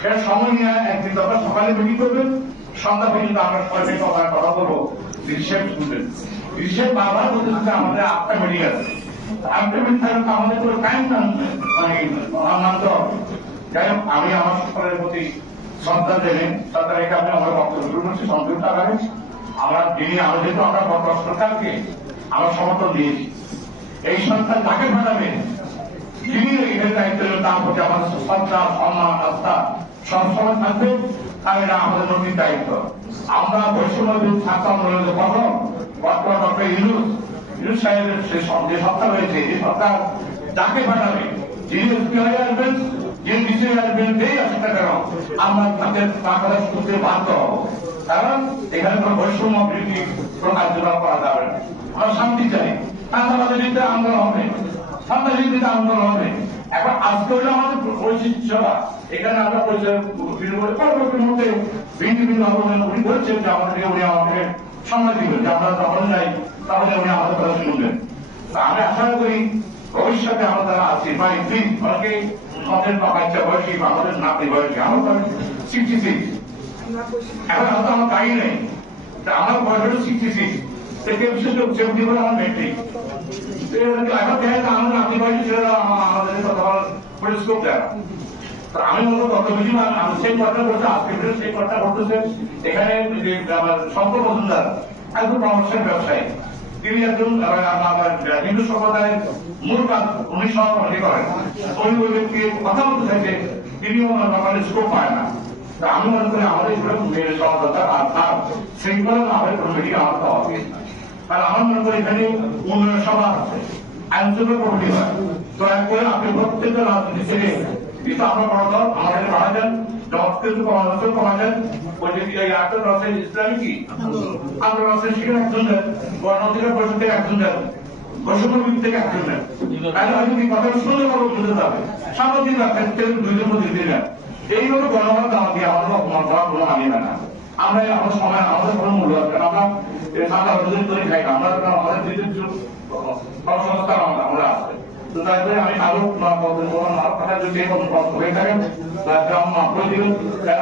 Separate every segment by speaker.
Speaker 1: সেটা সময় নিয়ে একদিন দফা সকালে মিটিং করবেন, সন্ধ্যা পর্যন্ত আমরা সবাই মিলে কথা বলব আমাদের আটটা মিটিং আছে। আটটা মিটিং থাকলে আমাদের টাইম মানে যাই হোক, আমি আমার সকলের প্রতি শ্রদ্ধা দেবেন শ্রদ্ধা রেখে আমি আমার বক্তব্য শুরু করছি সংযুক্ত আকারে। আমরা যিনি আমরা সরকারকে আমরা সমর্থন দিয়েছি। এই সরকার তাকে পাঠাবেন যিনি এখানে দায়িত্ব নেবেন তার প্রতি আমাদের শ্রদ্ধা সম্মান আস্থা সবসময় থাকবে, আর এটা আমাদের নদীর দায়িত্ব। আমরা বৈষম্য ছাত্র আন্দোলনের প্রথম বর্তমান ডক্টর ইউনুস ইউনুস সাহেবের সে যে সত্তা রয়েছে এই সরকার যাকে পাঠাবে, যিনি এসপি হয়ে আসবেন, যিনি নিচে আসবেন, যেই আসবে কেন, আমরা তাদের টাকাটা শুনতে বাধ্য হব। কারণ এখানে কোনো বৈষম্য বৃদ্ধি কোনো কার্যকলাপ করা যাবে না। আমরা শান্তি চাই। আমাদের বিরুদ্ধে আন্দোলন হবে। সন্ত্রাসীদের আন্দোলন হবে এখন আজকে হলো আমাদের বৈশিষ্ট্য এখানে আমরা পরিচয় মধ্যে ভিন্ন ভিন্ন আন্দোলন উনি বলছেন যে আমাদেরকে উনি আমাকে সময় দিবেন। যে আমরা তখন যাই তাহলে উনি আমাদের কথা শুনবেন। তা আমি আশা করি ভবিষ্যতে আমরা তারা আছি। বা প্লিজ অনেকে আমাদের বাচ্চা বয়সী বা আমাদের নাতি বয়সী আমার সিক্সটি সিক্স এখন হয়তো আমার গাড়ি নেই। তা আমার বয়স হলো সিক্সটি সিক্স আমাদের মনে তিনি হিন্দু সম্প্রদায়ের মূল কাজ উনি করেন। ওই ব্যক্তি কথা বলতে থাকে তিনিও আমাদের স্কোপ পায় না। আমি মনে করি আমাদের এগুলো মেরে সব দরকার আর তার কোনো মিটিং আমার পাওয়া কারণ আমার মনে করি আমরা একজন দেন থেকে একজন দেন তাহলে হয়তো এই কথা শুনলে বড় বুঝতে যাবে সামাজিক রাখেন দুইজন এইভাবে গণমাধ্যম দিয়ে আমাদের অপমান করা কোনো মানে না। আমরা আমার সময় আমাদের কোনো মূল্য না। আমরা সাদা হলুদের করে খাই না, আমরা আমাদের নিজের সংস্কার আমরা আমরা তো আমি আরও যদি হয়ে আমার কারণ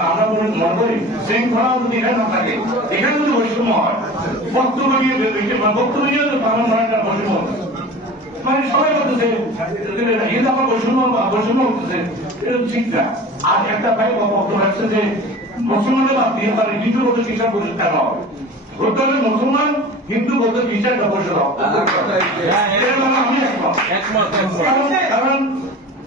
Speaker 1: আমরা মনে মনে করি শৃঙ্খলা যদি এখানে না থাকে, এখানে যদি বৈষম্য হয়, বক্তব্য নিয়ে বক্তব্য নিয়ে আমার মনে বৈষম্য। মানে সবাই বলতেছে এই আমার বৈষম্য বৈষম্য হচ্ছে এরকম ঠিক না। আর একটা ভাই বক্তব্য রাখছে যে মুসলমানের বাদ দিয়ে তার হিন্দু বলতে বিচার পরিষদ কেন হবে ধরতে মুসলমান হিন্দু বলতে বিচার পরিষদ হবে মানে আমি একমত। কারণ-